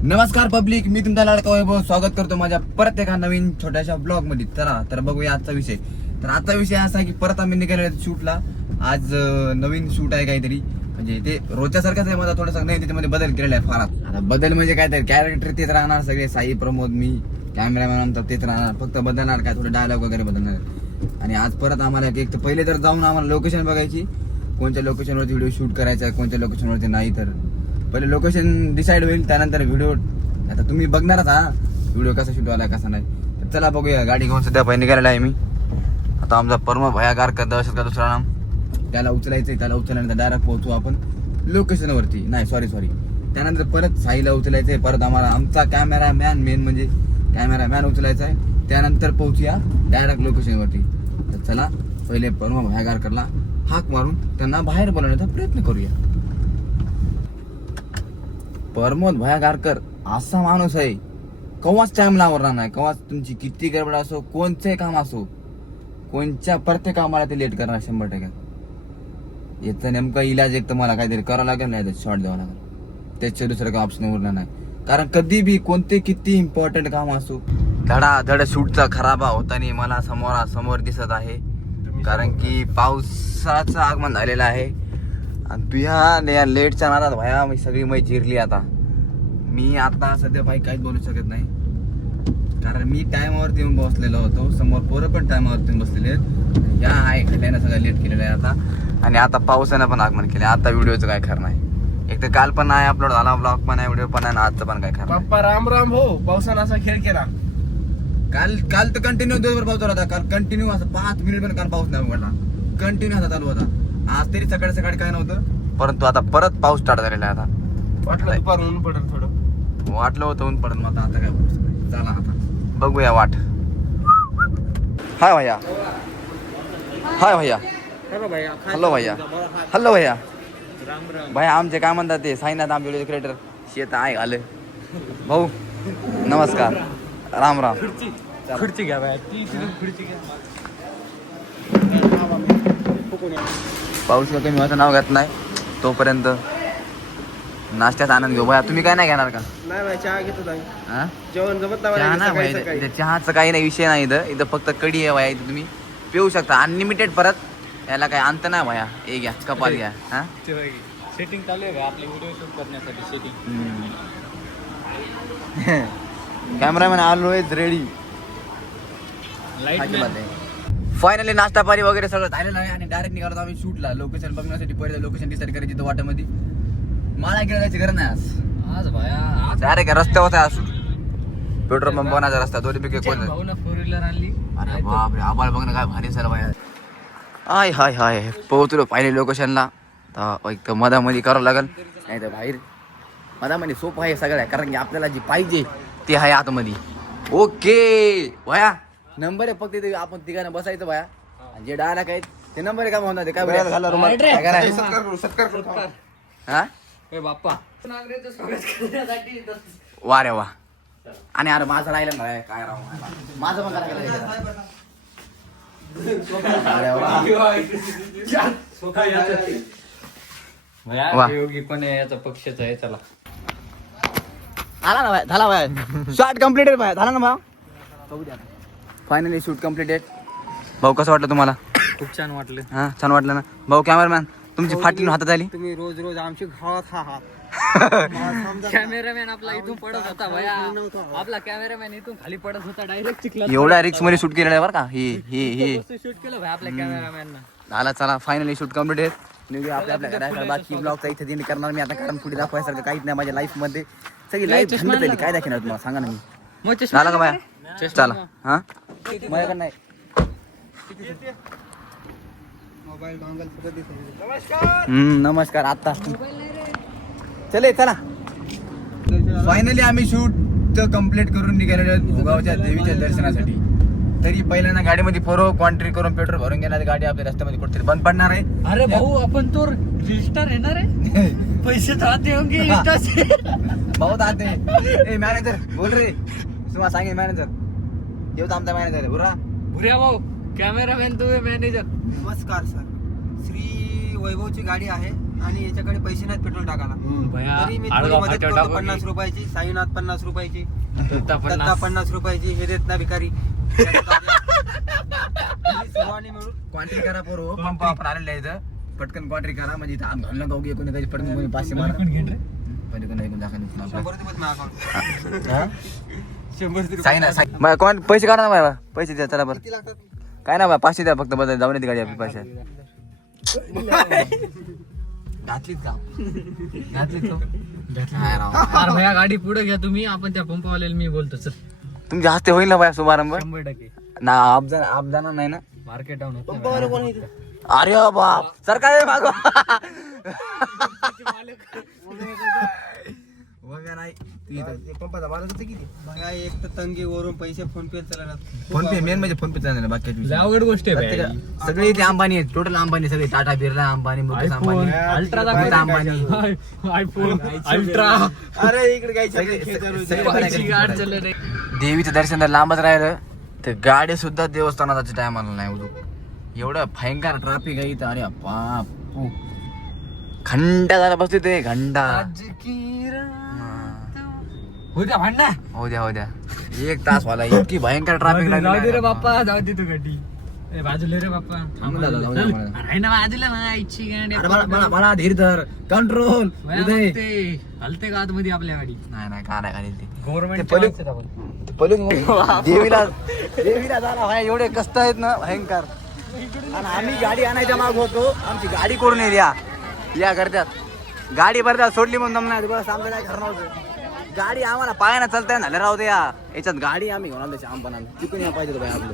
नमस्कार पब्लिक, मी तुमचा लाडका वैभव स्वागत करतो माझ्या परत एका नवीन छोट्याशा ब्लॉग मध्ये. चला तर बघूया आजचा विषय. तर आजचा विषय असा आहे की परत आम्ही निघालेलो शूटला. आज नवीन शूट आहे काहीतरी, म्हणजे ते रोजच्या सारखंच आहे. माझा थोडासा नाही त्याच्यामध्ये बदल केलेला आहे फार. आता बदल म्हणजे काय, तर कॅरेक्टर तेच राहणार सगळे, साई प्रमोद मी कॅमेरामॅन आमचा तेच राहणार, फक्त बदलणार काय थोडे डायलॉग वगैरे बदलणार. आणि आज परत आम्हाला एक तर पहिले तर जाऊन आम्हाला लोकेशन बघायची, कोणत्या लोकेशनवरती व्हिडिओ शूट करायचा, कोणत्या लोकेशनवरती नाही. तर पहिले लोकेशन डिसाईड होईल, त्यानंतर व्हिडिओ. आता तुम्ही बघणारच हा व्हिडिओ कसा शूट वाला कसा नाही. तर चला बघूया. गाडी घेऊन सध्या पहिले निघालेला आहे मी. आता आमचा परम भया गारकर दहशत का दुसरा नाम, त्याला उचलायचंय. त्याला उचलल्यानंतर डायरेक्ट पोहोचू आपण लोकेशनवरती. नाही सॉरी त्यानंतर परत साईला उचलायचंय. परत आम्हाला आमचा कॅमेरामॅन मेन म्हणजे कॅमेरामॅन उचलायचा आहे. त्यानंतर पोहोचूया डायरेक्ट लोकेशनवरती. तर चला पहिले परम भया गारकरला हाक मारून त्यांना बाहेर बोलवण्याचा प्रयत्न करूया. प्रमोद भया गारकर असा माणूस आहे, कवाच टाइम लावणार नाही. कवाच तुमची किती गडबड असो, कोणचंही काम असो, कोणत्या प्रत्येक कामाला ते लेट करणार 100%. याचा नेमका इलाज एक तर मला काहीतरी करावं लागेल, नाही तर शॉर्ट द्यावा लागेल. त्याच्या दुसरं काही ऑप्शन उरलं नाही. कारण कधी बी कोणते किती इम्पॉर्टंट काम असो, धड शूटचा खराबा होताना मला समोर दिसत आहे. कारण की पावसाचं आगमन झालेलं आहे. आणि तुझ्या लेटच्या नादात भया सगळी मै जिरली. आता मी आता सध्या बाईक काहीच बोलू शकत नाही, कारण मी टायमावरती येऊन बसलेलो होतो. समोर पोरं पण टायमावरती येऊन बसलेले आहेत. या आहे खड्यानं सगळं लेट केलेलं आहे आता. आणि आता पावसानं पण आगमन केलं. आता व्हिडिओचं काय खरं नाही. एक तर काल पण नाही अपलोड झाला, ब्लॉग पण आहे, व्हिडिओ पण आहे, आजचं पण काय खरं. पप्पा राम राम. हो, पावसानं असा खेळ केला. काल तर कंटिन्यू दिवसभर पाऊस होता. काल कंटिन्यू असं 5 मिनिट पण काल पाऊस नाही उघडला. कंटिन्यू असा चालू होता. आज तरी सकाळी काय नव्हतं, परंतु आता परत पाऊस स्टार्ट झालेला आहे. आता वाटलं दुपार ऊन पडेल, थोडं वाटलं होतं ऊन पडत, मग आता काय पाऊस नाही. चला आता बघूया वाट. हाय भैया, हाय भैया, हॅलो भैया, हॅलो भैया. भैया आमचे काय म्हणतात ते साईनाथ, आमचे व्हिडिओ क्रिएटर शेत आहे आले. भाऊ नमस्कार, राम राम. खुर्ची घ्या बाय, खुर्ची घ्या. पाऊस कमी व्हायचं नाव घेत नाही तोपर्यंत नाश्त्याचा आनंद घेऊ. भैया तुम्ही काय नाही घेणार का? नाही बाय, चहा घेतो बाई. हा? जेवण जमत चहा नाही नाही भैया, सकाळी. इथं चहाचं काही नाही, विषय नाही. इथं फक्त कढी आहे भैया. इथं तुम्ही पिऊ शकता अनलिमिटेड. परत याला काही अंत नाही भैया. हे घ्या, कपात घ्या. हा सेटिंग चालू आहे आपले व्हिडिओ शूट करण्यासाठी. Setting cameraman always ready. Finally नाश्ता पाणी वगैरे सगळं झालेलं आहे आणि डायरेक्ट निघालो आम्ही शूटला. लोकेशन बघण्यासाठी पहिले लोकेशन डिसाईड करायची तर वाटामध्ये मला गेला जायची गरज नाही. आज भाया डायरेक्ट रस्त्यावर आहे शूट. पेट्रोल पंप बनायचा रस्ता, दोन्हीपैकी कोण. फोर व्हीलर आणली. अरे बापरे, आबाळ बघणं काय भारी सर भाया. हाय हाय हाय पोहोचलो फायनली लोकेशनला. तर एक तर मधामध्ये करावं लागेल, नाही तर बाहेर मधामध्ये सोपं आहे सगळं. कारण की आपल्याला जे पाहिजे ते आहे आतमध्ये. ओके भया, नंबर आहे फक्त ते आपण तिघांना बसायचं भया. आणि जे डायलॉग आहेत ते नंबर आहे का म्हणतात ते काय हा बाप्पा वा रे वा. आणि अरे माझं राहिलं ना काय राव, माझं पण करायला पण याचा पक्षाचा आहे. चला आला ना भाई, झाला भाई. शॉट कम्प्लीटेड भाई, झाला ना भाऊ. Finally shoot completed. भाऊ कसं वाटलं तुम्हाला? खूप छान वाटलं. हा छान वाटलं ना भाऊ. कॅमेरामॅन तुमची फाटली हातात आली. तुम्ही रोज आमची घावात आहात. कॅमेरामॅन आपला इथून पडत होता भया. आपला कॅमेरामॅन इथून खाली पडत होता डायरेक्ट चिखला. एवढ्या रिक्स मध्ये शूट केलेलं आहे बरं का. हे शूट केलं भाई आपल्या कॅमेरामॅन. झाला. चला फायनली शूट कम्प्लीटेड. निघूया आपल्या घराकडे. बाकी ब्लॉगचा इथे दिन करणार मी आता, कारण पुढे दाखवायसारखं काहीच नाही माझ्या लाईफ मध्ये. सगळी लाईफ थंड झाली. काय दाखवणार तुम्हाला सांगा ना मी. झालं का बाया? चला हा माझ्याकडे नाही. नमस्कार. आता चले चला. फायनली आम्ही शूट कम्प्लीट करून निघालेलो भोगावच्या देवीच्या दर्शनासाठी. तरी पहिल्यांदा गाडीमध्ये पोरं कॉन्ट्री करून पेट्रोल भरून घेणार. गाडी आपल्या रस्त्यामध्ये कुठेतरी बंद पडणार आहे. अरे भाऊ, आपण तो रजिस्टर येणार आहे. पैसे आते होंगे भाऊ आते. मॅनेजर बोल रे, तुम्हाला सांगेन मॅनेजर. येऊ आमचा मॅनेजर बुरा. भुऱ्या भाऊ, कॅमेरामॅन तुम्ही मॅनेजर. नमस्कार सर, श्री वैभवची गाडी आहे. आणि याच्याकडे पैसे नाहीत पेट्रोल टाकायला. भया तरी मी थोडी मदत करतो 50 रुपयाची. साईनाथ 50 रुपयाची, दत्ता 50 रुपयाची. हे देत ना भिकारी. सर्वांनी मिळून क्वांट्री करा पोरो. पंप आपण आलेला आहे इथं. पटकन क्वांट्री करा म्हणजे इथं आम घालणं गाव कोणी काही पटकन कोणी 500 मारा. पहिले कोणी ऐकून दाखवा. 100 रुपये माझ्या अकाउंट. 100 रुपये. साईना कोण पैसे काढा ना बाबा. पैसे द्या चला बरं. किती लागतात? काय ना बा 500 द्या फक्त. बदल जाऊन येते गाडी आपली पैसे. घातलीच का? घातलीच तो. अरे भया गाडी पुढे घ्या तुम्ही. आपण त्या पंपवाल्याला मी बोलतो चल. तुमच्या हस्ते होईल ना बाया शुभारंभ? 100% ना आप जाणार नाही ना? मार्केट डाऊन होत पंपावाला कोण आहे इथे? अरे बाप सरकार मागो. पंपाचा मालक किती? बघा, एक तर तंगी वरून पैसे फोन पे चालणार. फोन पे मेन म्हणजे फोन पे चालणार बाकी अवघड गोष्ट आहे सगळे इथे अंबानी आहेत. टोटल अंबानी सगळे. Tata Birla Ambani, Mukesh Ambani, ultra Nita Ambani. IPhone ultra. अरे इकडे काय गाड चाललं रे. देवीचं दर्शन जर लांबच राहिलं तर गाडी सुद्धा देवस्थानाचा टाइम आला नाही. एवढं भयंकर ट्रॅफिक आहे इथं. अरे बाप घंटा झाला बसतो ते घंटा. उद्या भांडणा हो द्या 1 तास वाला. इतकी भयंकर ट्रॅफिक जाऊ दे रे बाप्पा. जाऊ दे तू गाडी. ए बाजूला रे बाप्पा. जाऊ दे मला. अरे ना बाजूला ना इच्छी गाडी. मला धीर धर. कंट्रोल. हलते का आतमध्ये आपल्या गाडी. नाही का नाही खाली ते गव्हर्नमेंट देवीला झाला भाई. एवढे कष्ट आहेत ना भयंकर. आणि आम्ही गाडी आणायच्या माग होतो. आमची गाडी कोण नाही या करतात. गाडी भरतात सोडली म्हणून जमणार. बस आमचं काय खरं नव्हतं. गाडी आम्हाला पायानं चालताय ना राहू द्या. याच्यात गाडी आम्ही घेऊन आलो आमपणाला. तिकडून या पाहिजे बाई आपलं.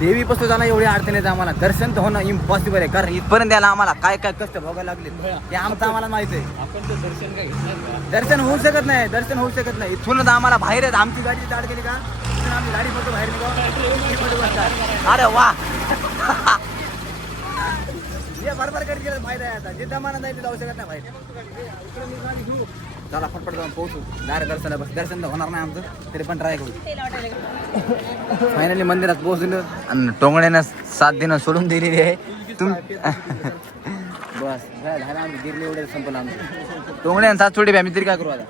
देवी पासून जाणं एवढी अडचण येते आम्हाला. दर्शन तर होणं इम्पॉसिबल आहे. कारण इथपर्यंत यायला आम्हाला काय काय कष्ट भोगायला लागले ते आमचं आम्हाला माहिती आहे. आपण ते दर्शन काय घेतलं. दर्शन होऊ शकत नाही. इथूनच आम्हाला बाहेर आहेत. आमची गाडी स्टार्ट केली का इथून आम्ही गाडी फक्त बाहेर निघालो. अरे वा बरोबर कडे माहिती आहे. आता जिथं मला नाही जाऊ शकत नाही बाहेर. चला फटफट जाऊन पोहोचू. डायरेक्ट दर्शनाला बस. दर्शन तर होणार नाही आमचं तरी पण ट्राय करू. फायनली मंदिरात पोहोचलो. आणि टोंगड्यानं 7 दिनं सोडून दिलेली आहे. बस झालं आम्ही गिरले एवढे संपलं आमचं. टोंगड्यानं 7 सोडी आम्ही तरी काय करू आता.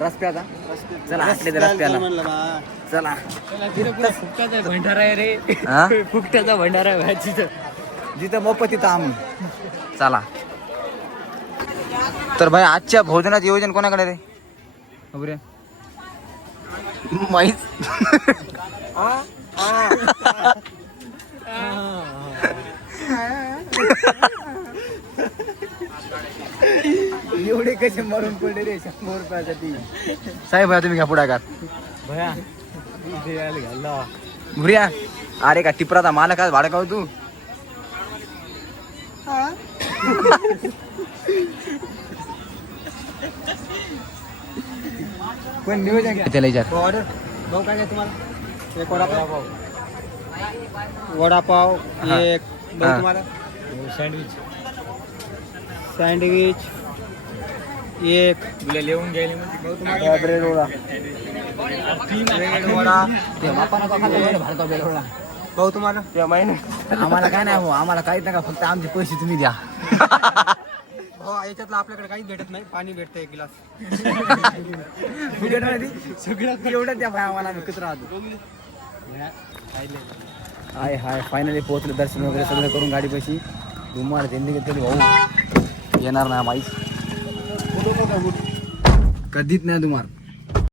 रस्त्याचा चला हाटले रस्त्याला. चला फुकट्याचा भंडारा आहे रे. हा? फुकट्याचा भंडारा आहे भाजीचं. जिथं मोफत तिथं आम्ही. चला तर भाई आजच्या भोजनाचं नियोजन कोणाकडे रे? बरे माहीत. एवढे कसे मरून पडले रे 100 रुपयासाठी. साहेब भया तुम्ही घ्या पुढाकार. भया भुऱ्या अरे का टिपराचा मालक आज भाडं का तू. पण नियोजन त्याला विचार. ऑर्डर भाऊ काय काय तुम्हाला? एक वडापाव हा. एक भाऊ हा. तुम्हाला सँडविच सँडविच एक तुला लिहून घ्यायला म्हणजे ब्रेड वडा वडा. ते बापानं का खाल्लं बरं भाडं का बेल वडा. भाऊ तुम्हाला आम्हाला काय नाही भाऊ. आम्हाला काहीच नका. फक्त आमचे पैसे तुम्ही द्या. हो याच्यातलं आपल्याकडे काहीच भेटत नाही. पाणी भेटतं 1 गिलास. सगळं एवढं द्या भाई आम्हाला. आम्ही कचरा राहतो. हाय फायनली पोहोचलो. दर्शन वगैरे सगळं करून गाडी पैशी तुम्हाला त्यांनी घेतली. भाऊ येणार ना माहीत कधीच नाही तुम्हाला.